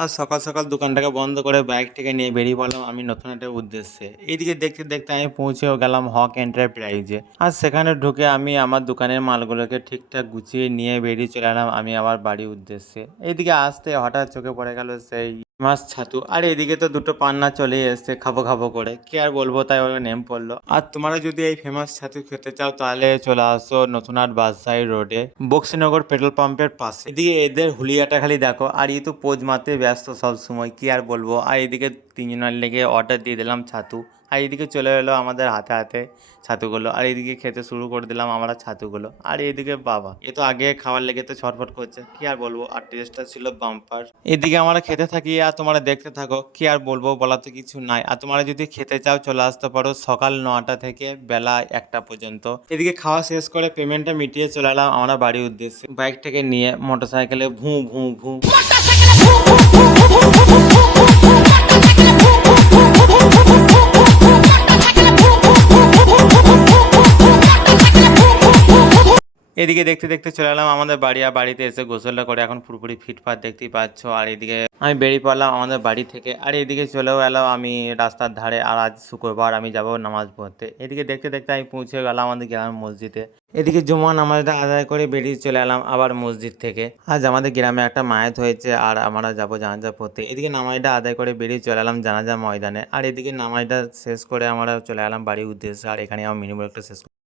আর সকাল সকাল দোকানটাকে বন্ধ করে বাইকটাকে নিয়ে বেরিয়ে পড়লাম আমি নতুন একটা উদ্দেশ্যে। এইদিকে দেখতে দেখতে আমি পৌঁছেও গেলাম হক এন্টারপ্রাইজে। আর সেখানে ঢুকে আমি আমার দোকানের মালগুলোকে ঠিকঠাক গুছিয়ে নিয়ে বেরিয়ে চলে এলাম আমি আমার বাড়ির উদ্দেশ্যে। এইদিকে আসতে হঠাৎ চোখে পড়ে গেল সেই মাছ ছাতু। আর এদিকে তো দুটো পান্না চলেই এসছে খাবো খাবো করে, কি আর বলবো, তাই ওর নেম পড়লো। আর তোমরা যদি এই ফেমাস ছাতু খেতে চাও তাহলে চলে আসো নতুনহাট বাদশাহী রোডে, বক্সিনগর পেট্রোল পাম্পের পাশে। এদিকে এদের হুলিয়াটা খালি দেখো, আর ই তো পোজ মারতে ব্যস্ত সব সময়, কি আর বলবো। আর এদিকে তিনজনের লেগে অর্ডার দিয়ে দিলাম ছাতু। আর এদিকে চলে এলো আমাদের হাতে হাতে ছাতুগুলো, আর এদিকে খেতে শুরু করে দিলাম আমরা ছাতুগুলো। আর এদিকে বাবা, এ তো আগে খাওয়ার লেগে তো ছটফট করছে, কি আর বলবো। আর টেস্টটা ছিল বাম্পার। এদিকে আমরা খেতে থাকি আর তোমরা দেখতে থাকো, কি আর বলবো, বলার তো কিছু নাই। আর তোমরা যদি খেতে চাও চলে আসতে পারো সকাল 9টা থেকে বেলা 1টা পর্যন্ত। এদিকে খাওয়া শেষ করে পেমেন্টটা মিটিয়ে চলে এলাম আমরা বাড়ির উদ্দেশ্যে বাইকটাকে নিয়ে মোটরসাইকেলে ভু ভু ভু। এদিকে দেখতে দেখতে চলে এলাম আমাদের বাড়ি। আর বাড়িতে এসে গোসলটা করে এখন পুরোপুরি ফিটফাট দেখতেই পাচ্ছ। আর এদিকে আমি বেরিয়ে পড়লাম আমাদের বাড়ি থেকে। আর এদিকে চলেও এলাম আমি রাস্তার ধারে। আর আজ শুক্রবার, আমি যাব নামাজ পড়তে। এদিকে দেখতে দেখতে আমি পৌঁছে গেলাম আমাদের গ্রামের মসজিদে। এদিকে জুমা নামাজটা আদায় করে বেরিয়ে চলে এলাম আবার মসজিদ থেকে। আজ আমাদের গ্রামে একটা মায়াত হয়েছে আর আমরা যাবো জানাজা পড়তে। এদিকে নামাজটা আদায় করে বেরিয়ে চলে এলাম জানাজা ময়দানে। আর এদিকে নামাজটা শেষ করে আমরা চলে এলাম বাড়ির উদ্দেশ্যে। আর এখানে আমার মিনি ব্লগটা শেষ